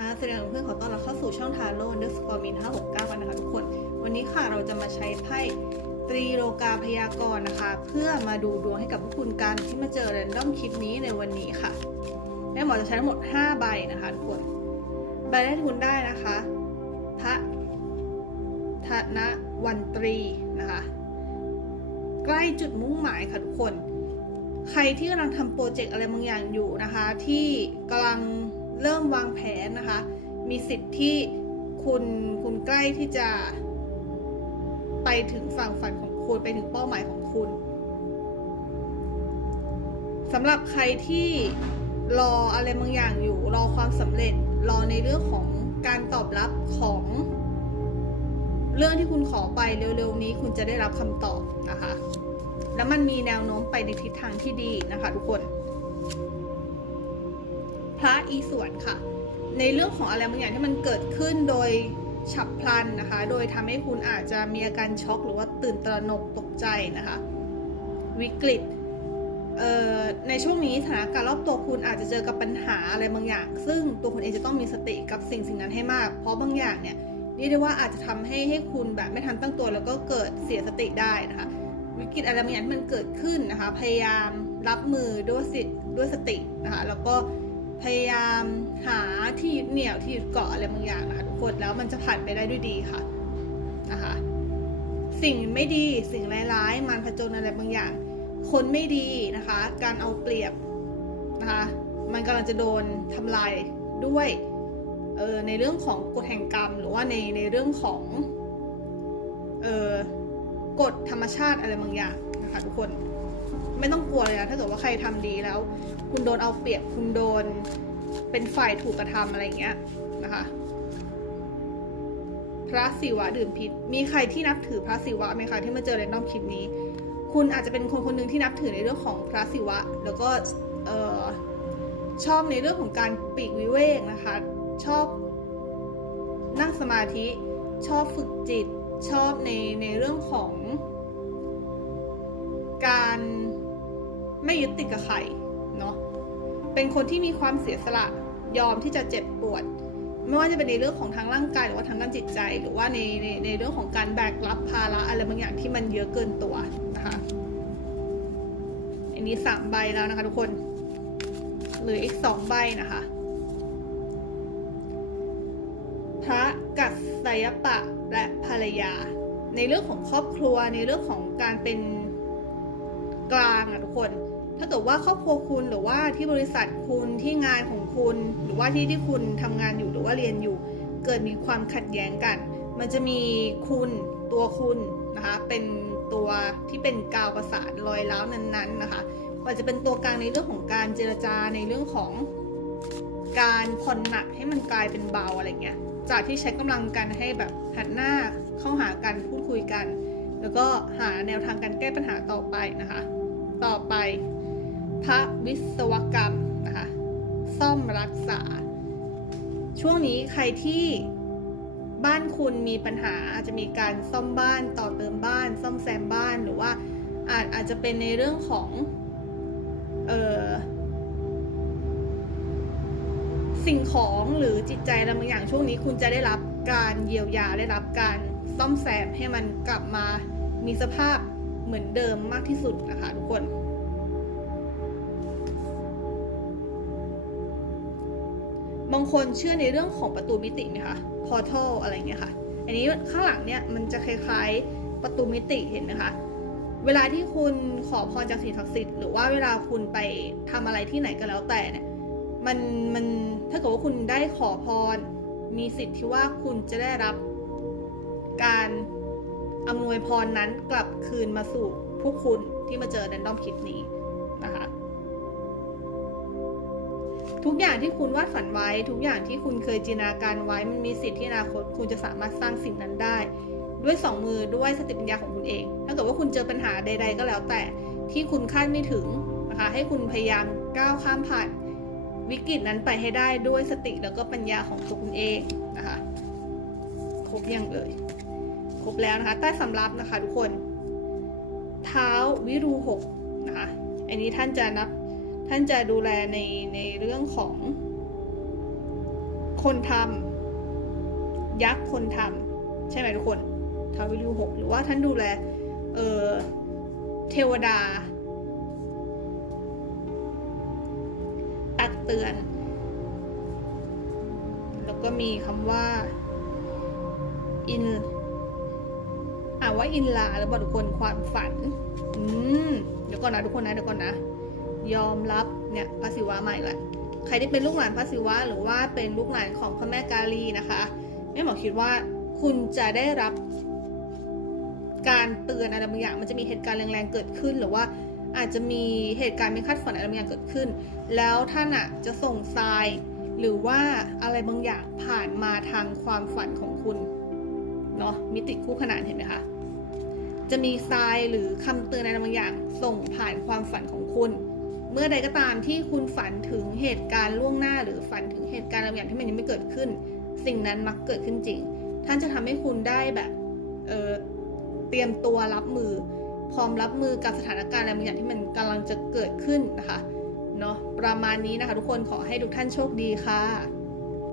ค่ะแสดงเพื่อนขอต้อนรับเข้าสู่ช่องทาโร่เดอร์สกอร์มิน569กันนะคะทุกคน วันนี้ค่ะเราจะมาใช้ไพ่ตรีโลกาพยากรณ์นะคะ เพื่อมาดูดวงให้กับพวกคุณกันที่มาเจอแรนดอมคลิปนี้ในวันนี้ค่ะแม่หมอจะใช้ทั้งหมด 5 ใบนะคะทุกคนใบแรกที่คุณได้นะคะพระธนวันตรีนะคะ ใกล้จุดมุ่งหมายค่ะทุกคน ใครที่กำลังทำโปรเจกต์อะไรบางอย่างอยู่นะคะ ที่กำลัง เริ่มวางแผนนะคะ มีสิทธิ์ที่คุณคุณใกล้ที่จะ ไปถึงฝั่งฝันของคุณไปถึงเป้าหมายของคุณสำหรับใครที่รออะไรบางอย่างอยู่รอความสำเร็จรอในเรื่องของการตอบรับของ เรื่องที่คุณขอไปเร็วๆนี้ คุณจะได้รับคำตอบนะคะ แล้วมันมีแนวโน้มไปในทิศทางที่ดีนะคะ ทุกคน พระอีสวนค่ะ ในเรื่องของอะไรบางอย่างที่มันเกิดขึ้นโดยฉับพลันนะคะ โดยทำให้คุณอาจจะมีอาการช็อกหรือว่าตื่นตระหนกตกใจนะคะ วิกฤตในช่วงนี้สถานการณ์รอบตัวคุณอาจจะเจอกับปัญหาอะไรบางอย่าง ซึ่งตัวคุณเองจะต้องมีสติกับสิ่งสิ่งนั้นให้มาก เพราะบางอย่างเนี่ยเรียกได้ว่าอาจจะทำให้ให้คุณแบบไม่ทันตั้งตัวแล้วก็เกิดเสียสติได้นะคะ วิกฤตอะไรบางอย่างมันเกิดขึ้นนะคะ พยายามรับมือด้วยสิด้วยสตินะคะ แล้วก็ พยายามหาที่ยึดเหนี่ยวที่ยึดเกาะอะไรบางอย่างนะคะทุกคนแล้วมันจะผ่านไปได้ด้วยดีค่ะนะคะสิ่งไม่ดีสิ่งร้ายๆมารผจญอะไรบางอย่าง คนไม่ดีนะคะ การเอาเปรียบนะคะมันกำลังจะโดนทำลายด้วยเออในเรื่องของกฎแห่งกรรม หรือว่าในในเรื่องของเออกฎธรรมชาติอะไรบางอย่างนะคะทุกคน ไม่ต้องกลัวเลยนะถ้าเกิดว่าใครทำดีแล้ว คุณโดนเอาเปรียบคุณโดนเป็นฝ่ายถูกกระทำอะไรอย่างเงี้ยนะคะพระศิวะดื่มพิษ มีใครที่นับถือพระศิวะไหมคะที่มาเจอในน้องคลิปนี้ คุณอาจจะเป็นคนคนหนึ่งที่นับถือในเรื่องของพระศิวะ แล้วก็ชอบในเรื่องของการปีกวิเวกนะคะ ชอบนั่งสมาธิ ชอบฝึกจิต ชอบในในเรื่องของการ ไม่ยึดติดกับใครเนาะเป็นคนที่มีความเสียสละยอมที่จะเจ็บปวด ไม่ว่าจะเป็นในเรื่องของทางร่างกายหรือว่าทางด้านจิตใจ หรือว่าในในในเรื่องของการแบกรับภาระอะไรบางอย่างที่มันเยอะเกินตัวนะคะอันนี้สามใบแล้วนะคะทุกคนเหลืออีกสองใบนะคะพระกัสสยปะและภรรยา ในเรื่องของครอบครัวในเรื่องของการเป็น กลางอะทุกคน ถ้าเกิดว่าครอบครัวคุณหรือว่าที่บริษัทคุณที่งานของคุณ หรือว่าที่ที่คุณทำงานอยู่หรือว่าเรียนอยู่ เกิดมีความขัดแย้งกัน มันจะมีคุณตัวคุณนะคะเป็นตัวที่เป็นกาวประสานรอยร้าวนั้นๆนะคะว่าจะเป็นตัวกลางในเรื่องของการเจรจาในเรื่องของการผ่อนหนักให้มันกลายเป็นเบาอะไรเงี้ย จากที่ใช้กำลังกันให้แบบหันหน้าเข้าหากันพูดคุยกัน แล้วก็หาแนวทางการแก้ปัญหาต่อไปนะคะ ต่อไป พระวิศวกรรมนะคะ ซ่อมรักษา ช่วงนี้ใครที่บ้านคุณมีปัญหาอาจจะมีการซ่อมบ้านต่อเติมบ้าน ซ่อมแซมบ้านหรือว่าอาจอาจจะเป็นในเรื่องของเออสิ่งของหรือจิตใจอะไรบางอย่างช่วงนี้คุณจะได้รับการเยียวยาได้รับการ ซ่อมแซมให้มันกลับมามีสภาพเหมือนเดิมมากที่สุดนะคะทุกคนบางคนเชื่อในเรื่องของประตูมิติไหมคะ portal อะไรเงี้ยค่ะ อันนี้ข้างหลังเนี่ยมันจะคล้ายๆประตูมิติเห็นไหมคะ เวลาที่คุณขอพรจากสิ่งศักดิ์สิทธิ์หรือว่าเวลาคุณไปทำอะไรที่ไหนก็แล้วแต่เนี่ย มันมันถ้าเกิดว่าคุณได้ขอพร มีสิทธิ์ที่ว่าคุณจะได้รับ การอำนวยพรนั้นกลับคืนมาสู่ผู้คุณที่มาเจอในด้อมคลิปนี้นะคะทุกอย่างที่คุณวาดฝันไว้ ทุกอย่างที่คุณเคยจินตนาการไว้มันมีสิทธิ์ที่อนาคตคุณจะสามารถสร้างสิ่งนั้นได้ ด้วยสองมือด้วยสติปัญญาของคุณเอง ถ้าเกิดว่าคุณเจอปัญหาใด ๆ ก็แล้วแต่ที่คุณคาดไม่ถึงนะคะให้คุณพยายามก้าวข้ามผ่านวิกฤตนั้นไปให้ได้ด้วยสติแล้วก็ปัญญาของตัวคุณเองนะคะครบยังเอ่ย บแล้วนะคะ ใต้สำรับนะคะทุกคน เท้าวิรูหกนะคะ อันนี้ท่านจะนับ ท่านจะดูแลในในเรื่องของ คนทำยักษ์คนทำใช่ไหมทุกคน เท้าวิลิวหกหรือว่าท่านดูแล เออเทวดาตักเตือน แล้วก็มีคำว่าอิน อ่านว่าอินลาหรือเปล่าทุกคนความฝัน อืมเดี๋ยวก่อนนะทุกคนนะเดี๋ยวก่อนนะ ยอมรับเนี่ยพระศิวะใหม่ละใครที่เป็นลูกหลานพระศิวะหรือว่าเป็นลูกหลานของพระแม่กาลีนะคะแม่หมอคิดว่าคุณจะได้รับ การเตือนอะไรบางอย่าง มันจะมีเหตุการณ์แรงๆเกิดขึ้นหรือว่าอาจจะมีเหตุการณ์ไม่คาดฝันอะไรบางอย่างเกิดขึ้น แล้วท่านอะจะส่งทราย หรือว่าอะไรบางอย่างผ่านมาทางความฝันของคุณ เนาะมิติคู่ขนานเห็นไหมคะ จะมีทรายหรือคำเตือนอะไรบางอย่าง ส่งผ่านความฝันของคุณ เมื่อใดก็ตามที่คุณฝันถึงเหตุการณ์ล่วงหน้า หรือฝันถึงเหตุการณ์อะไรบางอย่างที่มันยังไม่เกิดขึ้น สิ่งนั้นมักเกิดขึ้นจริง ท่านจะทำให้คุณได้แบบเเตรียมตัวรับมือ พร้อมรับมือกับสถานการณ์อะไรบางอย่างที่มันกำลังจะเกิดขึ้นนะคะเนาะประมาณนี้นะคะ ทุกคนขอให้ทุกท่านโชคดีค่ะ